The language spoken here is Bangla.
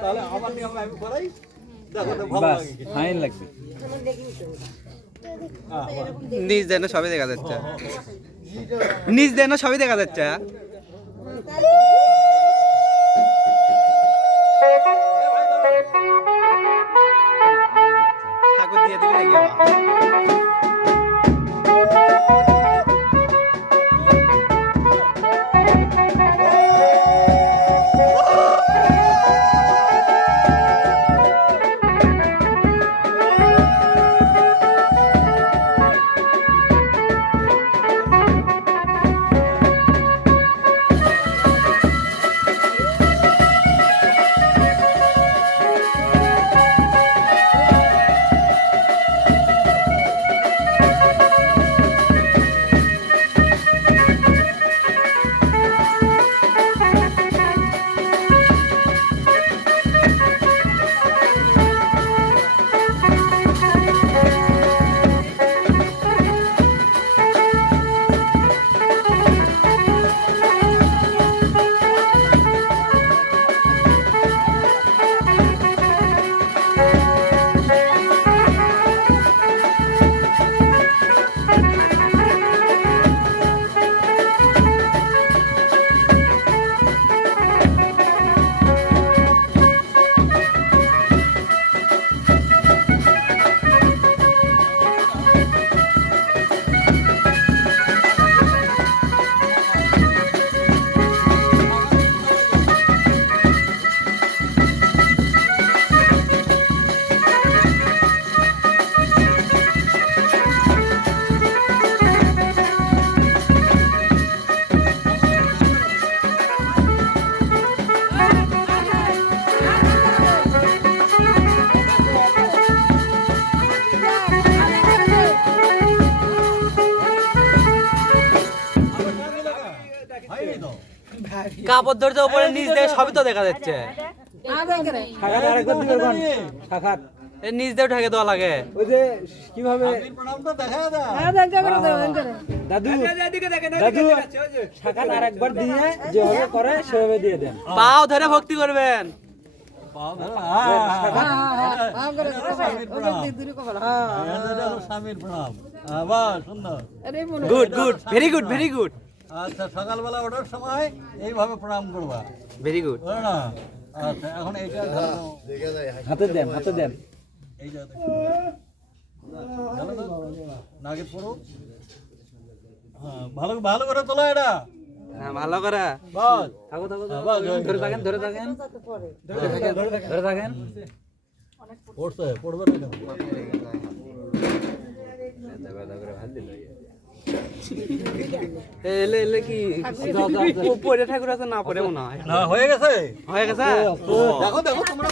তাহলে আমার নিয়ম আমি করাই, দেখো তো ভালো লাগে ফাইন লাগবে। নিজ দেন সবই দেখা যাচ্ছে, নিজ দেন সবই দেখা যাচ্ছে। ঠাকুর দিয়ে দিবি নাকি আবার? কাপড় ধরতে উপরে নিচ দিয়ে সবই তো দেখা যাচ্ছে। নিচ দিয়ে ঢেকে দেওয়া লাগে। ওই যে কিভাবে দাদু দাদু শাখাত আরেকবার দিয়ে যেভাবে করে সেভাবে দিয়ে দেন। পাও ধরে ভক্তি করবেন। Good good, very good, very good. আচ্ছা, সকালবেলা ওঠার সময় এইভাবে প্রণাম করবা। Very good. না আচ্ছা, এখন এইটা হাতে দেন, হাতে দেন। এইটা নাগে পড়ো। হ্যাঁ, ভালো ভালো করে তোলা এটা। হ্যাঁ, ভালো করে। বল। থাকো থাকো, ধরে থাকেন, ধরে থাকেন, ধরে থাকেন। পড়ছে, পড়বে না কেন? এলে এলে কি পরে ঠাকুর আছে না পরে মনে হয়। না, হয়ে গেছে, হয়ে গেছে। দেখো দেখো তোমরা।